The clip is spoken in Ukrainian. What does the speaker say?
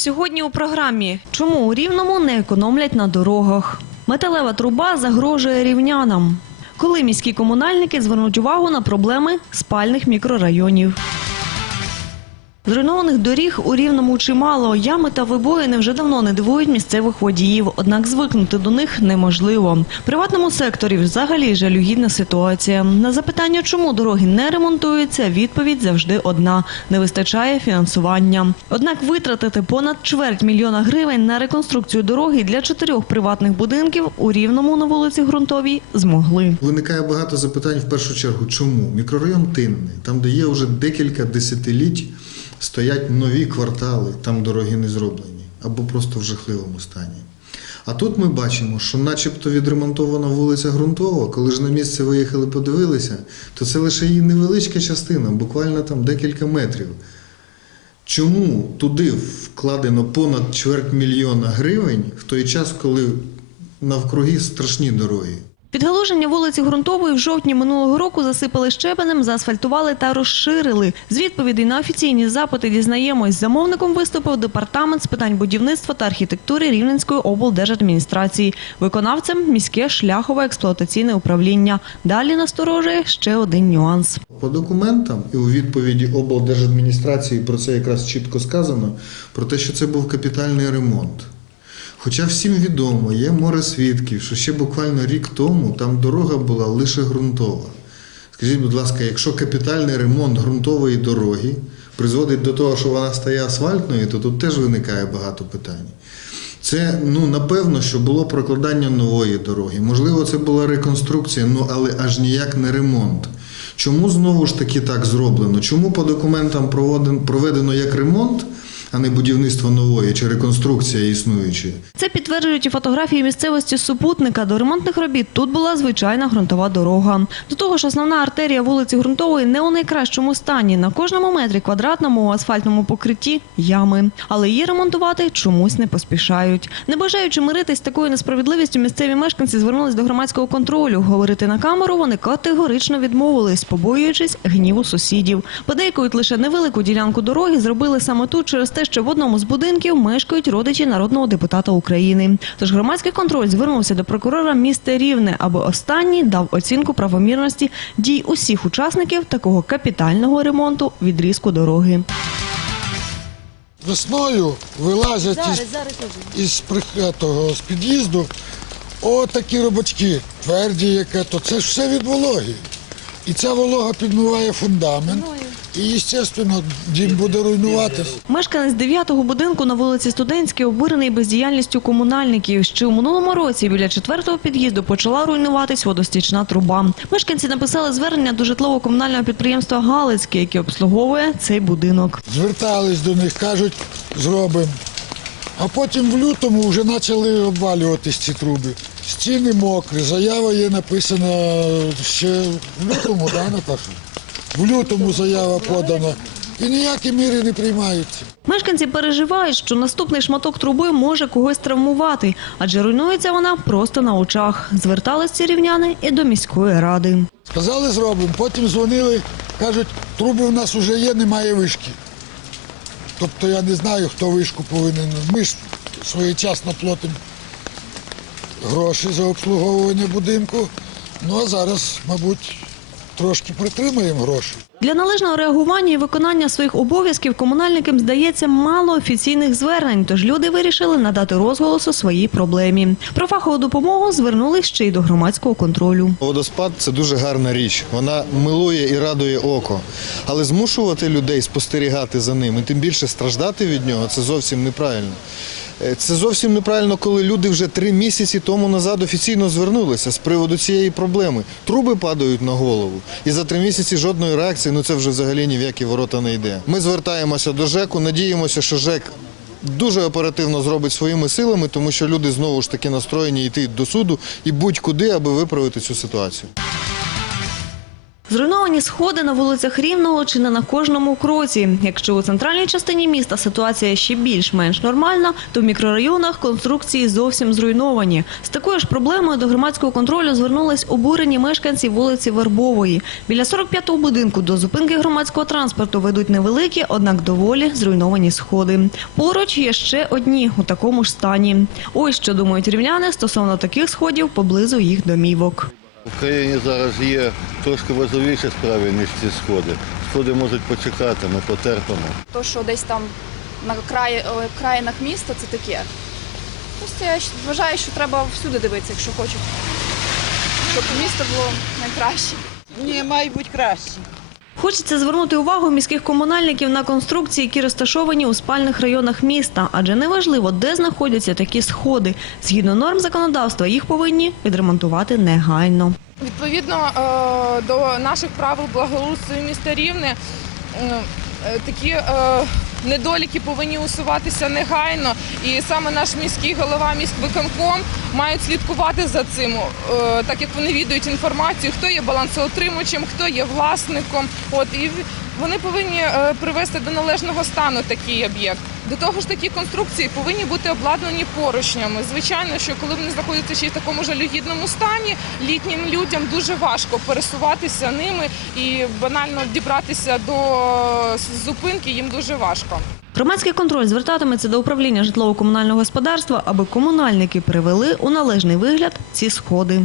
Сьогодні у програмі Чому у Рівному не економлять на дорогах? Металева труба загрожує рівнянам. Коли міські комунальники звернуть увагу на проблеми спальних мікрорайонів? Зруйнованих доріг у Рівному чимало. Ями та вибоїни вже давно не дивують місцевих водіїв, однак звикнути до них неможливо. Приватному секторі взагалі жалюгідна ситуація. На запитання, чому дороги не ремонтуються, відповідь завжди одна – не вистачає фінансування. Однак витратити понад чверть мільйона гривень на реконструкцію дороги для чотирьох приватних будинків у Рівному на вулиці Грунтовій змогли. Виникає багато запитань в першу чергу, чому мікрорайон Тинний, там, де є вже декілька десятиліть, стоять нові квартали, там дороги не зроблені або просто в жахливому стані. А тут ми бачимо, що начебто відремонтована вулиця Грунтова, коли ж на місце виїхали, подивилися, то це лише її невеличка частина, буквально там декілька метрів. Чому туди вкладено понад чверть мільйона гривень в той час, коли навкруги страшні дороги? Підгалуження вулиці Грунтової в жовтні минулого року засипали щебенем, заасфальтували та розширили. З відповідей на офіційні запити дізнаємось. Замовником виступив департамент з питань будівництва та архітектури Рівненської облдержадміністрації. Виконавцем міське шляхове експлуатаційне управління. Далі насторожує ще один нюанс. По документам і у відповіді облдержадміністрації про це якраз чітко сказано, про те, що це був капітальний ремонт. Хоча всім відомо, є море свідків, що ще буквально рік тому там дорога була лише ґрунтова. Скажіть, будь ласка, якщо капітальний ремонт ґрунтової дороги призводить до того, що вона стає асфальтною, то тут теж виникає багато питань. Це ну напевно, що було прокладання нової дороги. Можливо, це була реконструкція, ну але аж ніяк не ремонт. Чому знову ж таки так зроблено? Чому по документам проведено як ремонт, а не будівництво нової чи реконструкція існуючої? Це підтверджують і фотографії місцевості супутника. До ремонтних робіт тут була звичайна ґрунтова дорога. До того ж, основна артерія вулиці Ґрунтової не у найкращому стані. На кожному метрі квадратному у асфальтному покритті ями. Але її ремонтувати чомусь не поспішають. Не бажаючи миритись з такою несправедливістю, місцеві мешканці звернулись до громадського контролю. Говорити на камеру вони категорично відмовились, побоюючись гніву сусідів. Подейкують лише невелику ділянку дороги зробили саме тут через те, що в одному з будинків мешкають родичі народного депутата України. Тож громадський контроль звернувся до прокурора міста Рівне, аби останній дав оцінку правомірності дій усіх учасників такого капітального ремонту відрізку дороги. Весною вилазять із, із прих- того, з під'їзду отакі робочки, тверді, яке, то це ж все від вологи. І ця волога підмиває фундамент. І, звісно, дім буде руйнуватися. Мешканець 9-го будинку на вулиці Студентській обурений бездіяльністю комунальників. Ще у минулому році біля четвертого під'їзду почала руйнуватись водостічна труба. Мешканці написали звернення до житлово-комунального підприємства Галицьке, яке обслуговує цей будинок. Звертались до них, кажуть, зробимо. А потім в лютому вже почали обвалюватись ці труби. Стіни мокрі, заява є написана ще в лютому, да, Наташа? В лютому заява подана. І ніякі міри не приймаються. Мешканці переживають, що наступний шматок труби може когось травмувати, адже руйнується вона просто на очах. Звертались ці рівняни і до міської ради. Сказали, зробимо. Потім дзвонили, кажуть, труби в нас вже є, немає вишки. Тобто я не знаю, хто вишку повинен. Ми ж своєчасно платимо гроші за обслуговування будинку. Ну а зараз, мабуть, трошки притримаємо гроші. Для належного реагування і виконання своїх обов'язків комунальникам здається мало офіційних звернень, тож люди вирішили надати розголосу своїй проблемі. Про фахову допомогу звернулись ще й до громадського контролю. Водоспад це дуже гарна річ. Вона милує і радує око. Але змушувати людей спостерігати за ним і тим більше страждати від нього це зовсім неправильно. Е, Це зовсім неправильно, коли люди вже три місяці тому назад офіційно звернулися з приводу цієї проблеми. Труби падають на голову, і за три місяці жодної реакції. Ну це вже взагалі ні в які ворота не йде. Ми звертаємося до ЖЕКу, надіємося, що ЖЕК дуже оперативно зробить своїми силами, тому що люди знову ж таки настроєні йти до суду і будь-куди, аби виправити цю ситуацію. Зруйновані сходи на вулицях Рівного чи не на кожному кроці. Якщо у центральній частині міста ситуація ще більш-менш нормальна, то в мікрорайонах конструкції зовсім зруйновані. З такою ж проблемою до громадського контролю звернулись обурені мешканці вулиці Вербової. Біля 45-го будинку до зупинки громадського транспорту ведуть невеликі, однак доволі зруйновані сходи. Поруч є ще одні у такому ж стані. Ось що думають рівняни стосовно таких сходів поблизу їх домівок. В країні зараз є трошки важливіші справи, ніж ці сходи. Сходи можуть почекати, ми потерпимо. То, що десь там на краї, країнах міста, це таке. Просто я вважаю, що треба всюди дивитися, якщо хочуть, щоб місто було найкраще. Ні, має бути краще. Хочеться звернути увагу міських комунальників на конструкції, які розташовані у спальних районах міста, адже неважливо, де знаходяться такі сходи. Згідно норм законодавства, їх повинні відремонтувати негайно. Відповідно е, до наших правил благоустрою міста Рівне, е, такі е, недоліки повинні усуватися негайно. І саме наш міський голова міськвиконком мають слідкувати за цим, е, так як вони відують інформацію, хто є балансоотримувачем, хто є власником. От і вони повинні е, привести до належного стану такий об'єкт. До того ж, такі конструкції повинні бути обладнані поручнями. Звичайно, що коли вони знаходяться ще в такому жалюгідному стані, літнім людям дуже важко пересуватися ними і банально дібратися до зупинки їм дуже важко. Громадський контроль звертатиметься до управління житлово-комунального господарства, аби комунальники привели у належний вигляд ці сходи.